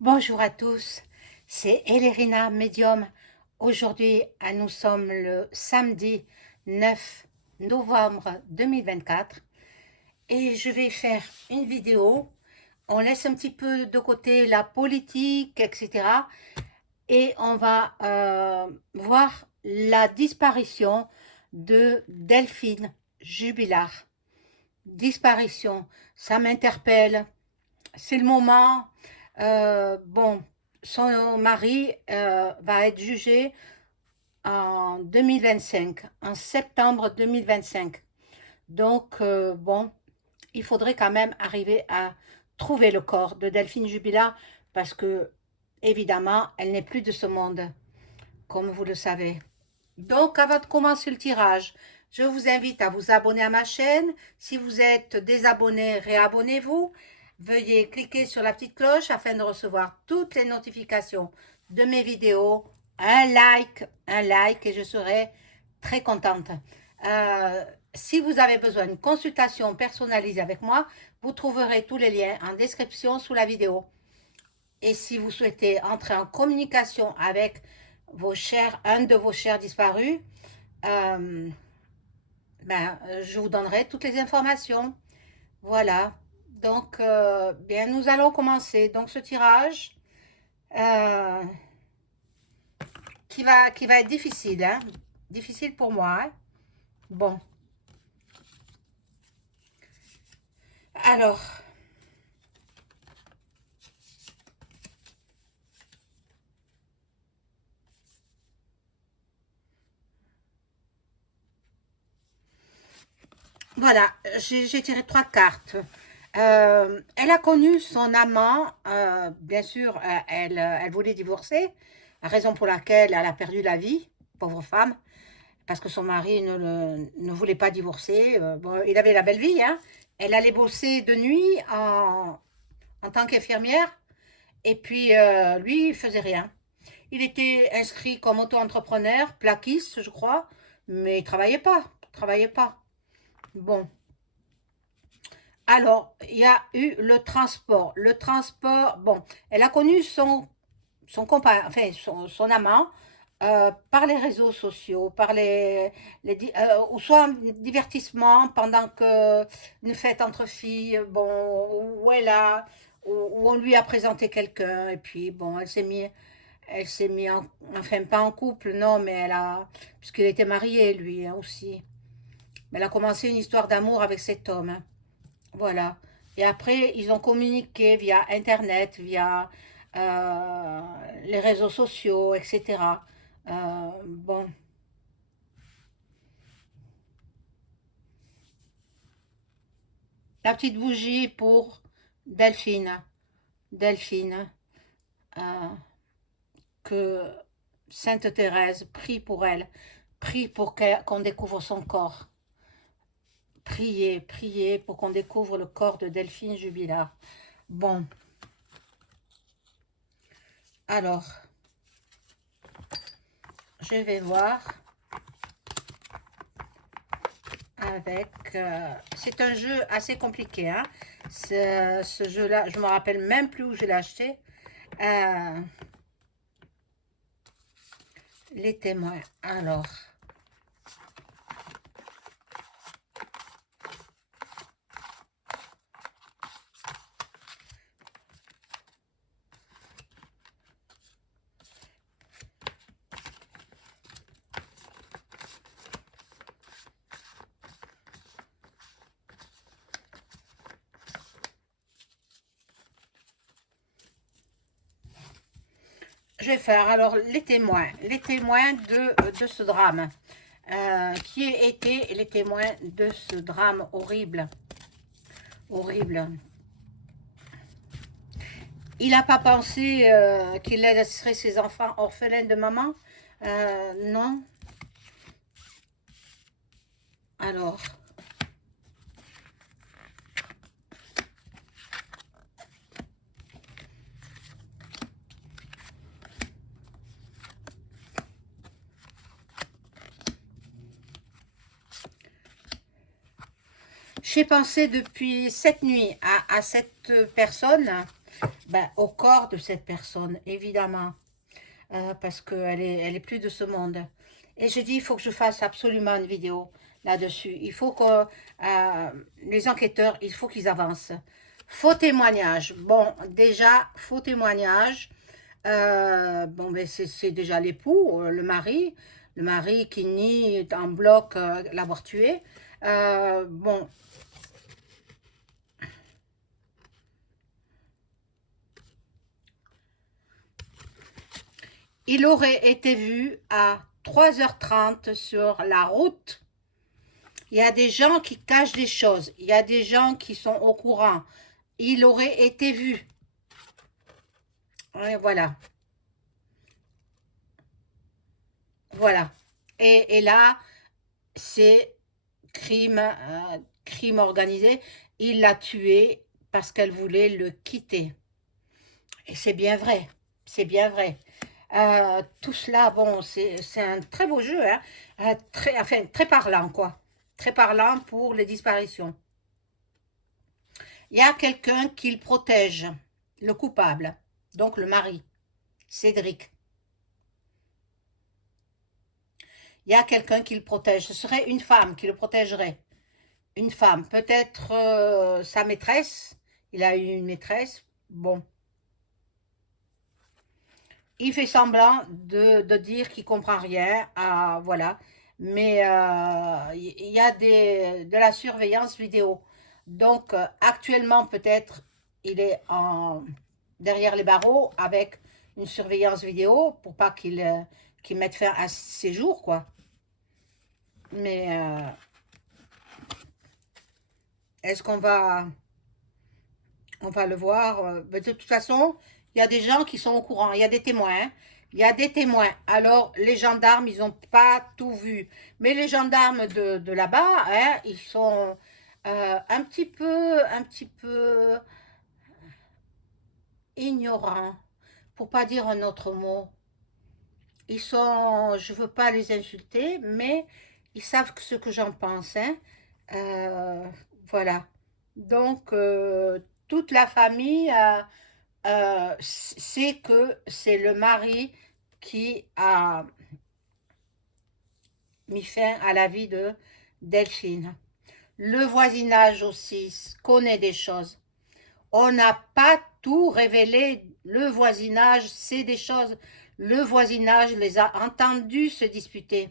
Bonjour à tous, c'est Elérina Medium. Aujourd'hui, nous sommes le samedi 9 novembre 2024 et je vais faire une vidéo. On laisse un petit peu de côté la politique, etc. Et on va voir la disparition de Delphine Jubilard. Disparition, ça m'interpelle. C'est le moment. Bon, son mari va être jugé en 2025, en septembre 2025. Donc, bon, il faudrait quand même arriver à trouver le corps de Delphine Jubilat parce que, évidemment, elle n'est plus de ce monde, comme vous le savez. Donc, avant de commencer le tirage, je vous invite à vous abonner à ma chaîne. Si vous êtes désabonné, réabonnez-vous. Veuillez cliquer sur la petite cloche afin de recevoir toutes les notifications de mes vidéos. Un like et je serai très contente. Si vous avez besoin d'une consultation personnalisée avec moi, vous trouverez tous les liens en description sous la vidéo. Et si vous souhaitez entrer en communication avec un de vos chers disparus, euh, je vous donnerai toutes les informations. Voilà. Donc, bien, nous allons commencer. Donc, ce tirage euh, qui va être difficile, hein? Difficile pour moi, hein? Bon. Alors, voilà. J'ai tiré 3 cartes. Elle a connu son amant. Bien sûr, elle voulait divorcer, raison pour laquelle elle a perdu la vie, pauvre femme. Parce que son mari ne voulait pas divorcer. Bon, il avait la belle vie, hein. Elle allait bosser de nuit en tant qu'infirmière, et puis lui, il faisait rien. Il était inscrit comme auto-entrepreneur, plaquiste, je crois, mais il travaillait pas. Travaillait pas. Bon. Alors, il y a eu le transport. Le transport, bon, elle a connu son compagnon, enfin son amant, par les réseaux sociaux, par ou soit un divertissement pendant que une fête entre filles, bon, où on lui a présenté quelqu'un, et puis bon, elle s'est mis enfin pas en couple, non, mais puisqu'il était marié lui, hein, aussi. Mais elle a commencé une histoire d'amour avec cet homme, hein. Voilà. Et après, ils ont communiqué via Internet, via euh, les réseaux sociaux, etc. Bon, la petite bougie pour Delphine. Delphine, euh, que Sainte Thérèse prie pour elle, prie pour qu'on découvre son corps. Priez, priez pour qu'on découvre le corps de Delphine Jubilard. Bon, alors, je vais voir avec... c'est un jeu assez compliqué, hein. Ce jeu-là, je me rappelle même plus où je l'ai acheté. Euh, les témoins. Alors, je vais faire alors les témoins de ce drame. Qui étaient les témoins de ce drame horrible, horrible. Il n'a pas pensé qu'il laisserait ses enfants orphelins de maman. Non. Alors, j'ai pensé depuis cette nuit à cette personne, Ben, au corps de cette personne, évidemment, parce elle est plus de ce monde. Et je dis, il faut que je fasse absolument une vidéo là-dessus. Il faut que les enquêteurs, il faut qu'ils avancent. Faux témoignage. Bon, déjà, faux témoignage. Bon, ben c'est déjà l'époux, le mari qui nie en bloc l'avoir tué. Bon, il aurait été vu à 3h30 sur la route. Il y a des gens qui cachent des choses. Il y a des gens qui sont au courant. Il aurait été vu. Ouais, voilà. Voilà. Et là, c'est crime organisé. Il l'a tué parce qu'elle voulait le quitter. Et c'est bien vrai. C'est bien vrai. Tout cela, bon, c'est un très beau jeu, hein. Enfin, très parlant, quoi. Très parlant pour les disparitions. Il y a quelqu'un qui le protège, le coupable, donc le mari, Cédric. Il y a quelqu'un qui le protège. Ce serait une femme qui le protégerait. Une femme, peut-être sa maîtresse. Il a eu une maîtresse. Bon, il fait semblant de dire qu'il comprend rien. Ah, voilà. Mais il y a de la surveillance vidéo. Donc, actuellement, peut-être, il est derrière les barreaux avec une surveillance vidéo pour pas qu'il mette fin à ses jours, quoi. Mais est-ce on va le voir? De toute façon, il y a des gens qui sont au courant, il y a des témoins, hein. Il y a des témoins. Alors, les gendarmes, ils n'ont pas tout vu. Mais les gendarmes de là-bas, hein, ils sont un petit peu ignorants, pour pas dire un autre mot. Ils sont, je veux pas les insulter, mais ils savent ce que j'en pense, hein. Euh, voilà. Donc, toute la famille sait que c'est le mari qui a mis fin à la vie de Delphine. Le voisinage aussi connaît des choses. On n'a pas tout révélé. Le voisinage sait des choses. Le voisinage les a entendus se disputer.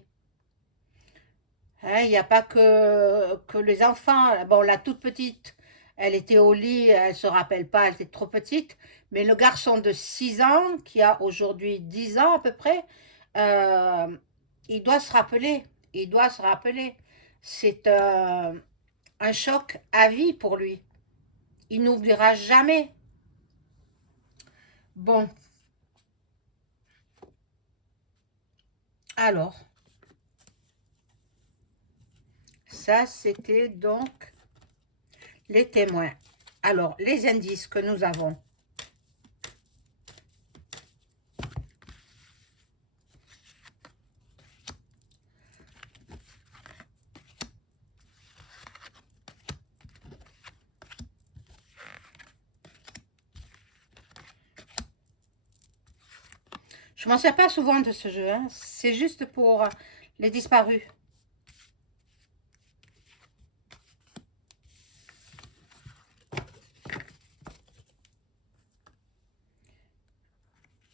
Hein, il n'y a pas que les enfants. Bon, la toute petite, elle était au lit, elle ne se rappelle pas, elle était trop petite. Mais le garçon de 6 ans, qui a aujourd'hui 10 ans à peu près, euh, il doit se rappeler. Il doit se rappeler. C'est un choc à vie pour lui. Il n'oubliera jamais. Bon, alors, ça c'était donc les témoins. Alors, les indices que nous avons. Je m'en sers pas souvent de ce jeu, hein. C'est juste pour les disparus.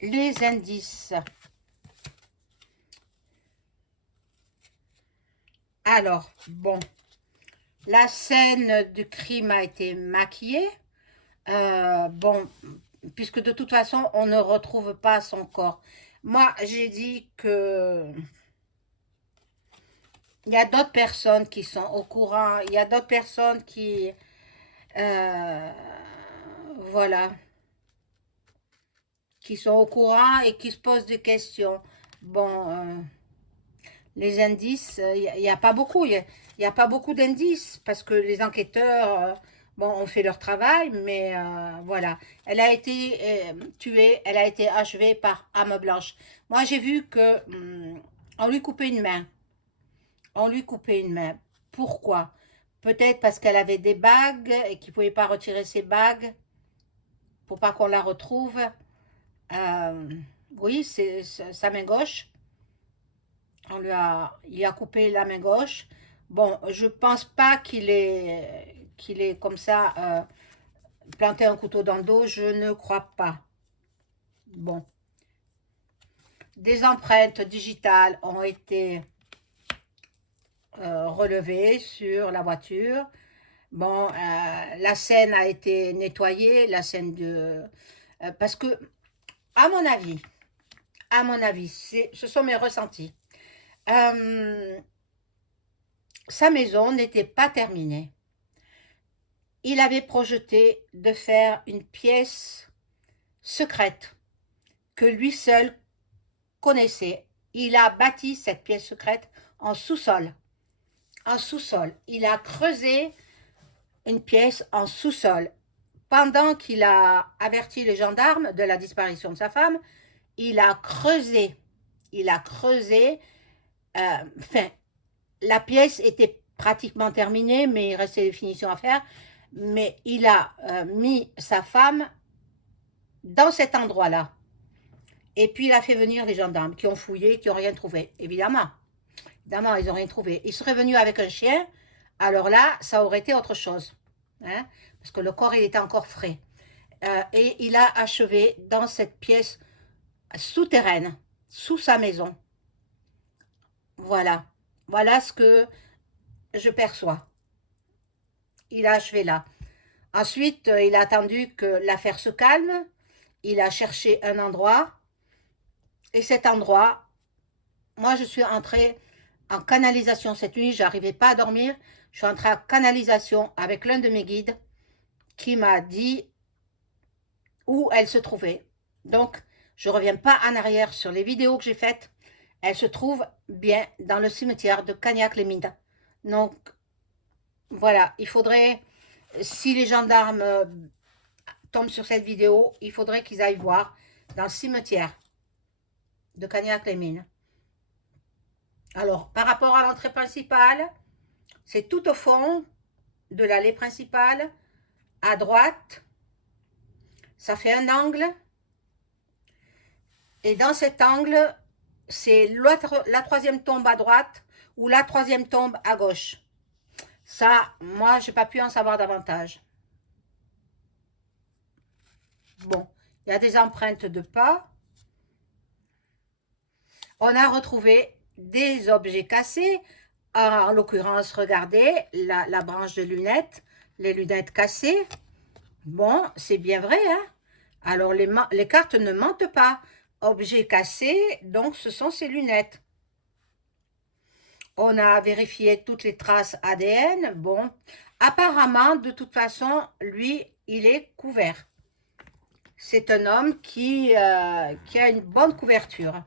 Les indices. Alors, bon, la scène du crime a été maquillée. Bon, puisque de toute façon, on ne retrouve pas son corps. Moi, j'ai dit que il y a d'autres personnes qui sont au courant. Il y a d'autres personnes qui, euh, voilà, qui sont au courant et qui se posent des questions. Bon, les indices, il n'y a pas beaucoup. Il y a pas beaucoup d'indices parce que les enquêteurs, bon, ont fait leur travail, mais voilà. Elle a été tuée, elle a été achevée par arme blanche. Moi, j'ai vu que on lui coupait une main. On lui coupait une main. Pourquoi? Peut-être parce qu'elle avait des bagues et qu'il ne pouvait pas retirer ses bagues. pour pas qu'on la retrouve. Euh, oui, c'est sa main gauche. Il a coupé la main gauche. Bon, je pense pas qu'il est comme ça planté un couteau dans le dos. Je ne crois pas. Bon, des empreintes digitales ont été relevées sur la voiture. Bon, la scène a été nettoyée, la scène de parce que à mon avis, ce sont mes ressentis. Euh, Sa maison n'était pas terminée. Il avait projeté de faire une pièce secrète que lui seul connaissait. Il a bâti cette pièce secrète en sous-sol. En sous-sol. Il a creusé une pièce en sous-sol. Pendant qu'il a averti les gendarmes de la disparition de sa femme, il a creusé. Il a creusé. Enfin, la pièce était pratiquement terminée, mais il restait des finitions à faire. Mais il a mis sa femme dans cet endroit-là. Et puis il a fait venir les gendarmes qui ont fouillé, qui n'ont rien trouvé. Évidemment. Évidemment, ils n'ont rien trouvé. Il serait venu avec un chien, alors là, ça aurait été autre chose. Hein, parce que le corps, il était encore frais. Et il a achevé dans cette pièce souterraine, sous sa maison. Voilà. Voilà ce que je perçois. Il a achevé là. Ensuite, il a attendu que l'affaire se calme. Il a cherché un endroit. Et cet endroit, moi, je suis entrée en canalisation cette nuit. Je n'arrivais pas à dormir. Je suis entrée en canalisation avec l'un de mes guides qui m'a dit où elle se trouvait. Donc, je ne reviens pas en arrière sur les vidéos que j'ai faites. Elle se trouve bien dans le cimetière de Cagnac-les-Mines. Donc, voilà, il faudrait, si les gendarmes tombent sur cette vidéo, il faudrait qu'ils aillent voir dans le cimetière de Cagnac-les-Mines. Alors, par rapport à l'entrée principale, c'est tout au fond de l'allée principale, à droite, ça fait un angle, et dans cet angle, c'est la troisième tombe à droite ou la troisième tombe à gauche. Ça, moi, j'ai pas pu en savoir davantage. Bon, il y a des empreintes de pas. On a retrouvé des objets cassés. En l'occurrence, regardez, la branche de lunettes, les lunettes cassées. Bon, c'est bien vrai, hein? Alors, les cartes ne mentent pas. Objet cassé, donc ce sont ces lunettes. On a vérifié toutes les traces ADN. Bon, apparemment, de toute façon, lui, il est couvert. C'est un homme qui a une bonne couverture.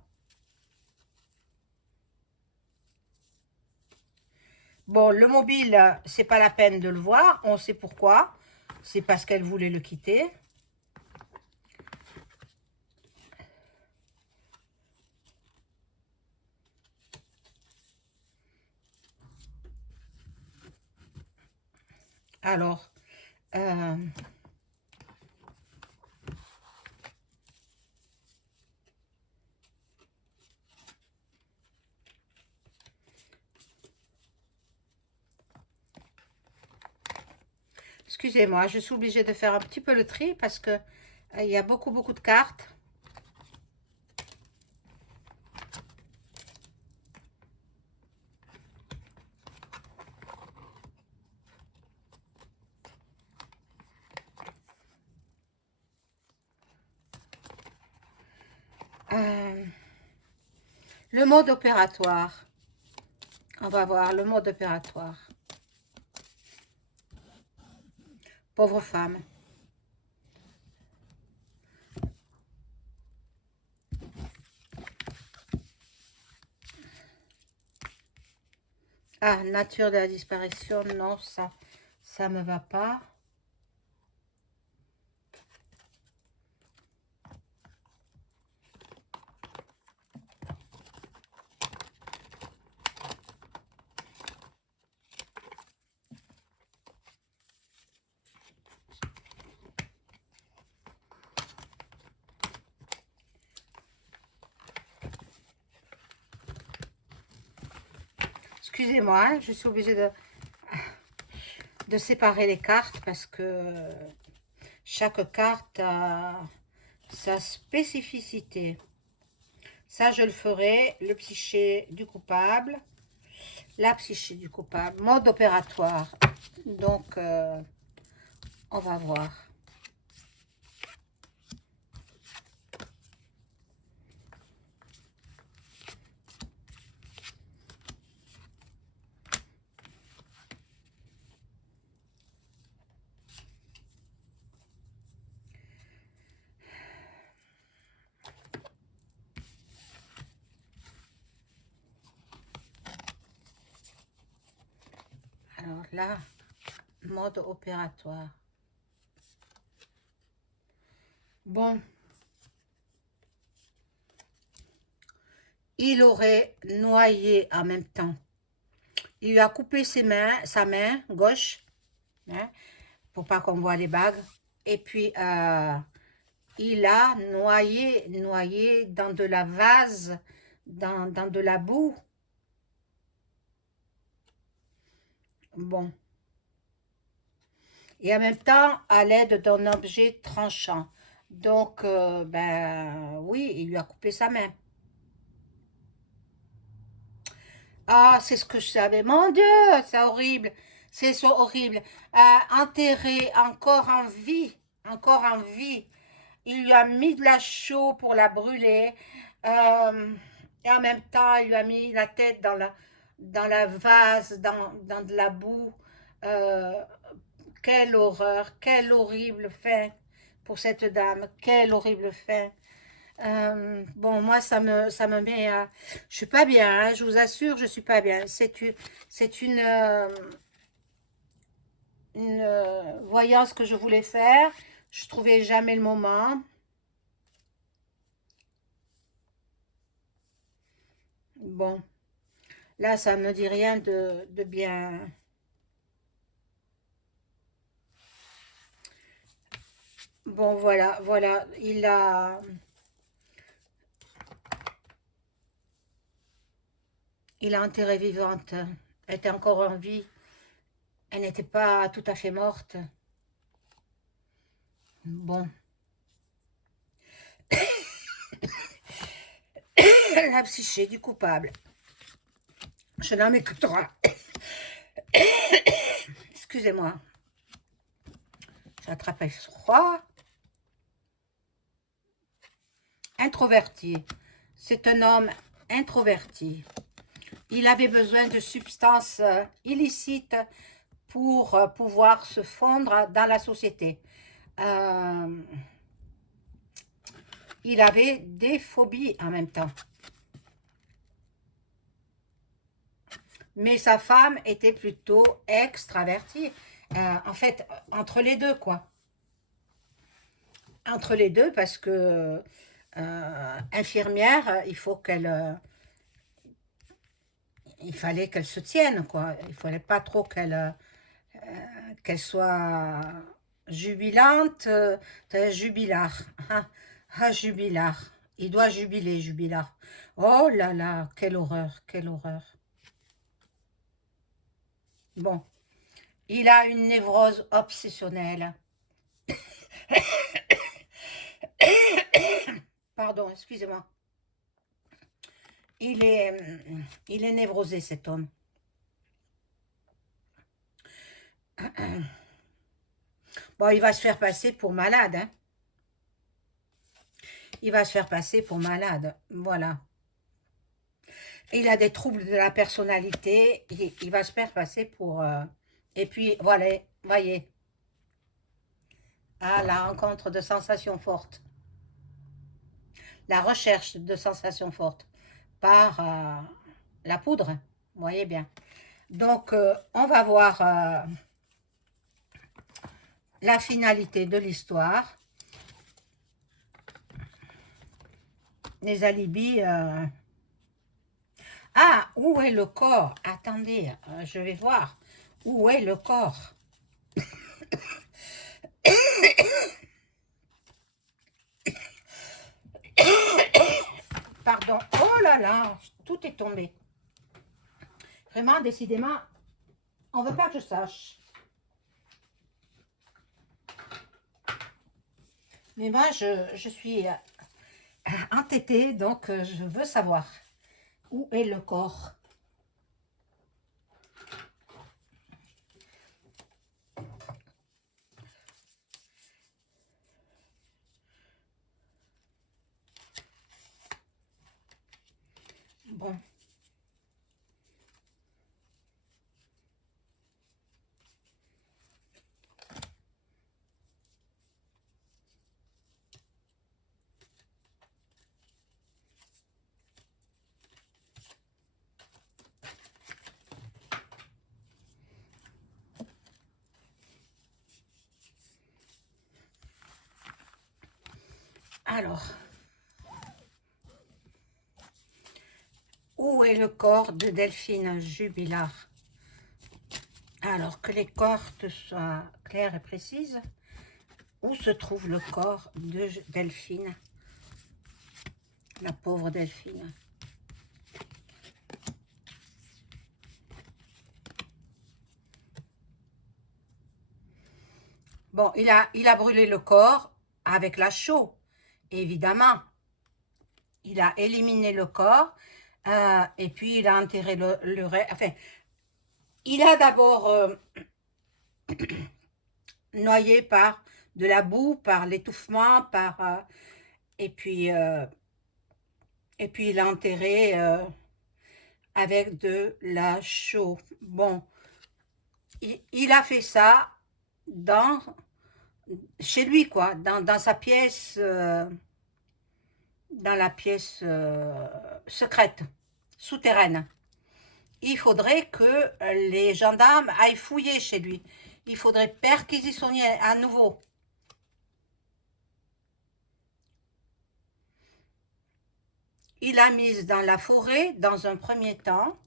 Bon, le mobile, c'est pas la peine de le voir. On sait pourquoi. C'est parce qu'elle voulait le quitter. Alors, excusez-moi, je suis obligée de faire un petit peu le tri parce que il y a beaucoup, beaucoup de cartes. Le mode opératoire. On va voir le mode opératoire. Pauvre femme. Ah, nature de la disparition, non, ça me va pas. Excusez-moi, hein, je suis obligée de séparer les cartes parce que chaque carte a sa spécificité. Ça, je le ferai. Le psyché du coupable. La psyché du coupable. Mode opératoire. Donc, on va voir. Alors là, mode opératoire. Bon. Il aurait noyé en même temps. Il lui a coupé sa main gauche, hein, pour pas qu'on voit les bagues. Et puis, il a noyé dans de la vase, dans de la boue. Bon. Et en même temps, à l'aide d'un objet tranchant. Donc, ben oui, il lui a coupé sa main. Ah, c'est ce que je savais. Mon Dieu, c'est horrible. C'est so horrible. Enterré, encore en vie. Il lui a mis de la chaux pour la brûler. Et en même temps, il lui a mis la tête dans la vase, dans de la boue. Euh, Quelle horreur, quelle horrible fin pour cette dame. Quelle horrible fin. Bon, moi, ça me met à... Je suis pas bien, hein, je vous assure, je suis pas bien. C'est une voyance que je voulais faire. Je trouvais jamais le moment. Bon, là, ça me dit rien de bien. Bon, voilà, voilà. Il a enterré vivante. Elle était encore en vie. Elle n'était pas tout à fait morte. Bon, la psyché du coupable. Je n'en ai que trois. Excusez-moi. J'ai attrapé froid. Introverti. C'est un homme introverti. Il avait besoin de substances illicites pour pouvoir se fondre dans la société. Il avait des phobies en même temps. Mais sa femme était plutôt extravertie. En fait, entre les deux, quoi. Entre les deux, parce que infirmière, il fallait qu'elle se tienne, quoi. Il fallait pas trop qu'elle soit jubilante, jubilard. Ah, jubilard. Il doit jubiler, jubilard. Oh là là, quelle horreur, quelle horreur. Bon, il a une névrose obsessionnelle. Pardon, excusez-moi. Il est, il est névrosé, cet homme. Bon, il va se faire passer pour malade, hein. Il va se faire passer pour malade, voilà. Il a des troubles de la personnalité, il va se faire passer pour... et puis, voilà, voyez, à la rencontre de sensations fortes. La recherche de sensations fortes par la poudre, vous voyez bien. Donc, on va voir la finalité de l'histoire. Les alibis... Ah, où est le corps? Attendez, je vais voir. Où est le corps? Pardon. Oh là là, tout est tombé. Vraiment, décidément, on ne veut pas que je sache. Mais moi, je suis entêtée, donc je veux savoir où est le corps. Bon. Alors, où est le corps de Delphine Jubilard? Alors, que les cartes soient claires et précises. Où se trouve le corps de Delphine? La pauvre Delphine. Bon, il a brûlé le corps avec la chaux, évidemment. Il a éliminé le corps et puis il a enterré le reste. Enfin, il a d'abord noyé par de la boue, par l'étouffement, et puis il a enterré avec de la chaux. Bon, il a fait ça chez lui, quoi, dans sa pièce, dans la pièce secrète, souterraine. Il faudrait que les gendarmes aillent fouiller chez lui. Il faudrait perquisitionner à nouveau. Il a mis dans la forêt dans un premier temps.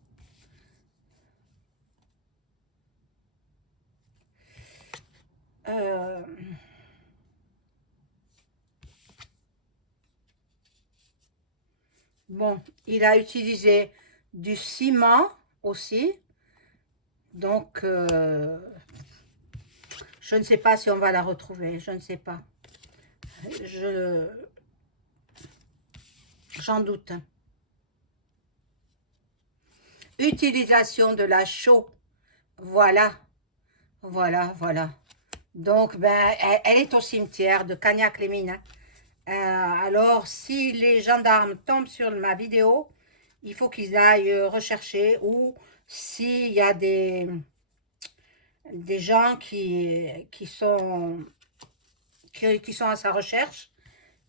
Bon, il a utilisé du ciment aussi. Donc, je ne sais pas si on va la retrouver. Je ne sais pas. J'en doute. Utilisation de la chaux. Voilà. Voilà, voilà. Donc, ben, elle est au cimetière de Cagnac-les-Mines. Alors, si les gendarmes tombent sur ma vidéo, il faut qu'ils aillent rechercher, ou s'il y a des gens qui sont à sa recherche,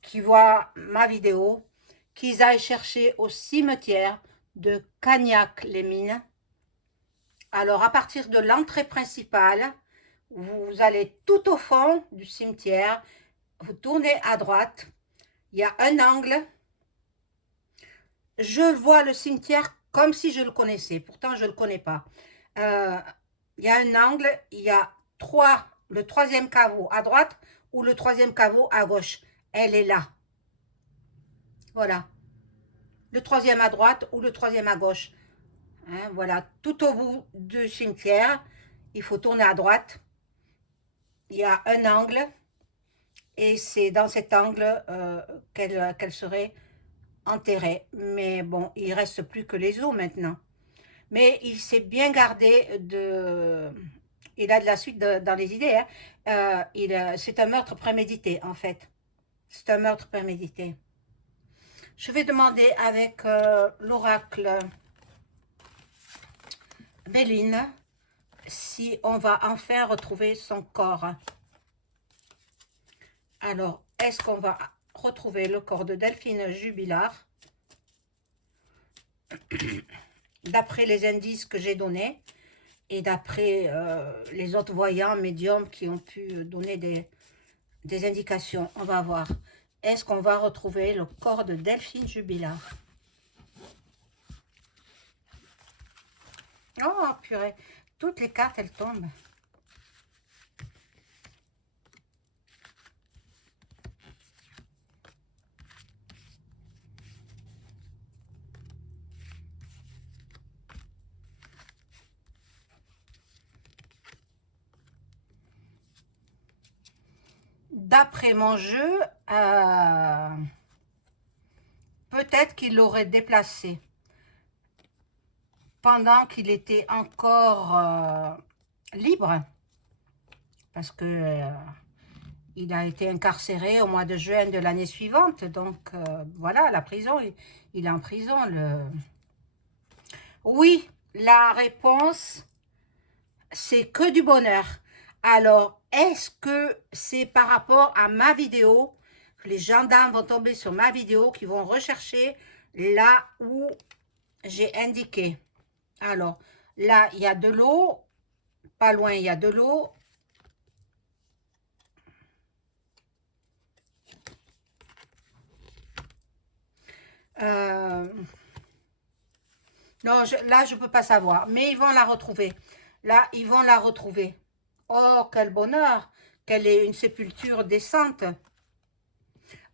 qui voient ma vidéo, qu'ils aillent chercher au cimetière de Cagnac-les-Mines. Alors, à partir de l'entrée principale, vous allez tout au fond du cimetière, vous tournez à droite, il y a un angle. Je vois le cimetière comme si je le connaissais, pourtant je ne le connais pas. Il y a un angle, il y a le troisième caveau à droite ou le troisième caveau à gauche. Elle est là. Voilà. Le troisième à droite ou le troisième à gauche. Hein, voilà, tout au bout du cimetière, il faut tourner à droite. Il y a un angle et c'est dans cet angle qu'elle serait enterrée. Mais bon, il ne reste plus que les os maintenant. Mais il s'est bien gardé de... Il a de la suite dans les idées. Hein. C'est un meurtre prémédité, en fait. C'est un meurtre prémédité. Je vais demander avec l'oracle Béline si on va enfin retrouver son corps. Alors, est-ce qu'on va retrouver le corps de Delphine Jubilard d'après les indices que j'ai donnés et d'après les autres voyants, médiums qui ont pu donner des indications. On va voir. Est-ce qu'on va retrouver le corps de Delphine Jubilard? Oh, purée. Toutes les cartes, elles tombent. d'après mon jeu, peut-être qu'il l'aurait déplacé pendant qu'il était encore libre, parce que il a été incarcéré au mois de juin de l'année suivante. Donc, voilà, la prison, il est en prison. Oui, la réponse, c'est que du bonheur. Alors, est-ce que c'est par rapport à ma vidéo? Les gendarmes vont tomber sur ma vidéo, qui vont rechercher là où j'ai indiqué. Alors, là, il y a de l'eau. Pas loin, il y a de l'eau. Non, là, je ne peux pas savoir. Mais ils vont la retrouver. Là, ils vont la retrouver. Oh, quel bonheur! Quelle est une sépulture décente.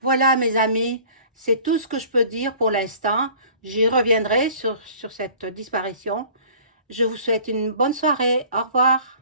Voilà, mes amis. C'est tout ce que je peux dire pour l'instant. J'y reviendrai sur cette disparition. Je vous souhaite une bonne soirée. Au revoir.